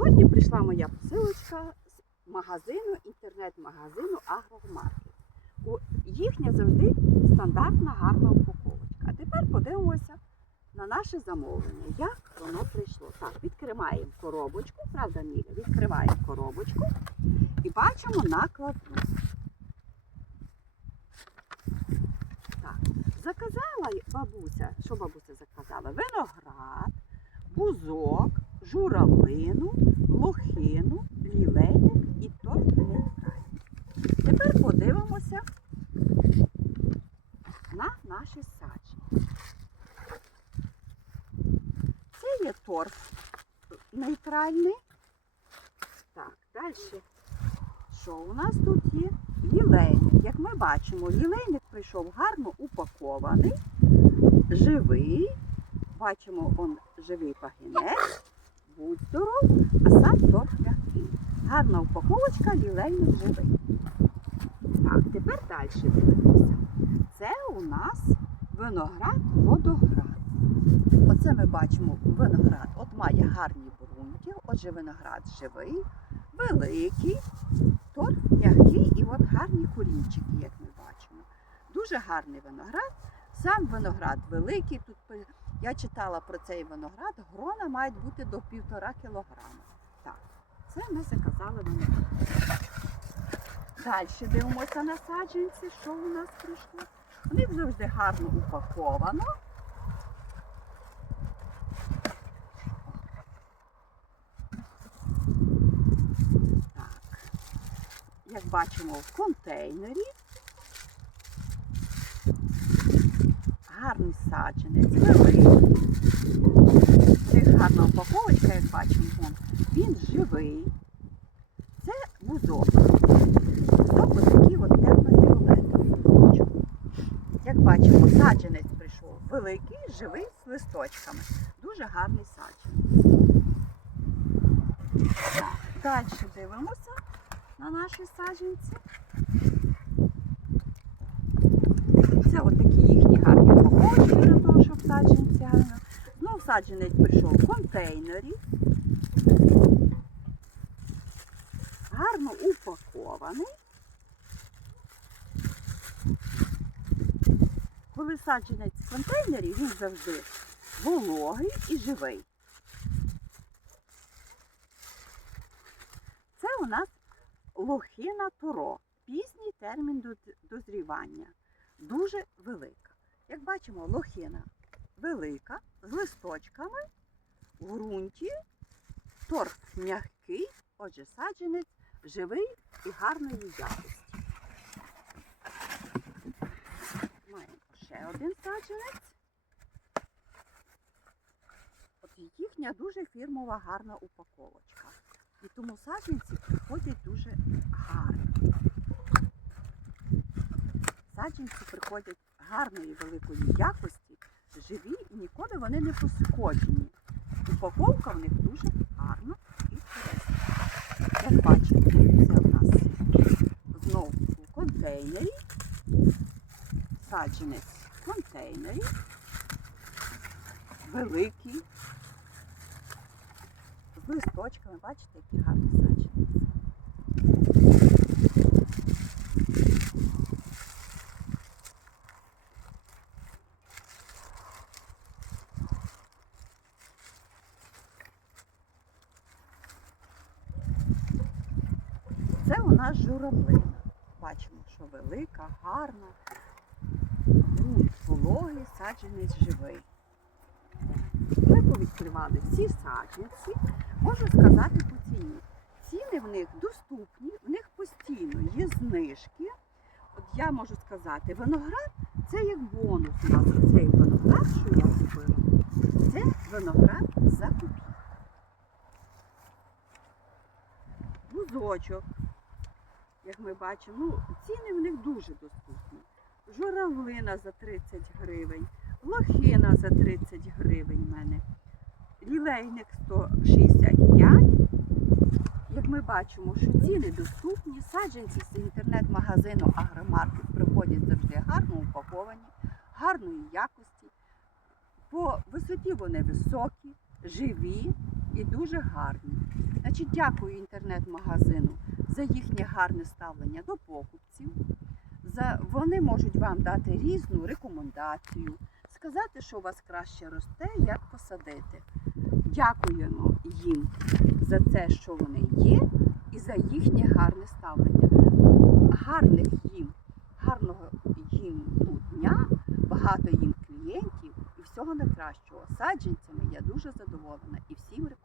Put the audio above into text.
Сьогодні прийшла моя посилочка з магазину, інтернет-магазину Агромаркет. Їхня завжди стандартна гарна упаковочка. А тепер подивимося на наше замовлення, як воно прийшло. Так, відкриваємо коробочку, правда, Міля? Відкриваємо коробочку і бачимо накладну. Так, заказала бабуся, що бабуся заказала? Виноград, бузок, журавлину, лохину, лілейник і торт нейтральний. Тепер подивимося на наші саджі. Це є торф нейтральний. Так, далі. Що у нас тут є? Лілейник. Як ми бачимо, лілейник прийшов гарно упакований, живий. Бачимо, он живий пагінець. Будь здоров, а сам торф м'який. Гарна упаковочка, лілейник живий. Так, тепер далі дивимося. Це у нас виноград водоград. Оце ми бачимо виноград. От має гарні бруньки, отже виноград живий, великий, торф м'який і от гарні корінчики, як ми бачимо. Дуже гарний виноград. Сам виноград великий. Тут я читала про цей виноград, грона мають бути до півтора кілограма. Так, це ми заказали виноград. Далі дивимося на саджанці, що у нас прийшло. Них завжди гарно упаковано. Як бачимо, в контейнері. Гарний саджанець, великий. Них гарна упаковочка, як бачимо, він живий. Це бузок. Бузок ось такий от темно-фіолетовий бузочок. Як бачимо, саджанець прийшов великий, живий з листочками. Дуже гарний саджанець. Далі дивимося на наші саджанці. Це от такі їхні гарні упаковочки для того, щоб саджанці гарно. Знов саджанець прийшов в контейнері. Гарно упакований. Коли саджанець в контейнері, він завжди вологий і живий. Це у нас лохина туро. Пізній термін дозрівання. Дуже велика. Як бачимо, лохина велика, з листочками, в ґрунті, торф м'який, отже, саджанець живий і гарної якості. Маємо ще один саджанець. От їхня дуже фірмова гарна упаковочка. І тому саджанці приходять дуже гарно. Саджанці приходять гарної великої якості, живі і ніколи вони не пошкоджені. Упаковка в них дуже гарна і корисна. Як бачимо, це у нас знову у контейнері. Саджанець в контейнері. Великий. З листочками, бачите, які гарні саджанці. Це у нас журавлина. Бачимо, що велика, гарна. Ґрунт вологий, саджанець живий. Ми повідкривали всі саджанці. Можу сказати по ціні. Ціни в них доступні, в них постійно є знижки. От я можу сказати, виноград це як бонус у нас. Оцей виноград, що я купила, це виноград за. Бузочок, як ми бачимо, ну, ціни в них дуже доступні. Журавлина за 30 гривень, лохина за 30 гривень в мене, лілейник 165. Як ми бачимо, що ціни доступні, саджанці з інтернет-магазину Агромаркет приходять завжди гарно упаковані, гарної якості. По висоті вони високі, живі і дуже гарні. Значить, дякую інтернет-магазину за їхнє гарне ставлення до покупців. За, вони можуть вам дати різну рекомендацію, сказати, що у вас краще росте, як посадити. Дякуємо їм за те, що вони є, і за їхнє гарне ставлення. Гарних їм, гарного їм дня, багато їм клієнтів і всього найкращого. Саджанцями я дуже задоволена і всім рекомендую.